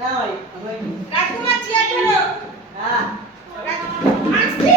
রাজকুমার chair ধরো হ্যাঁ আসছি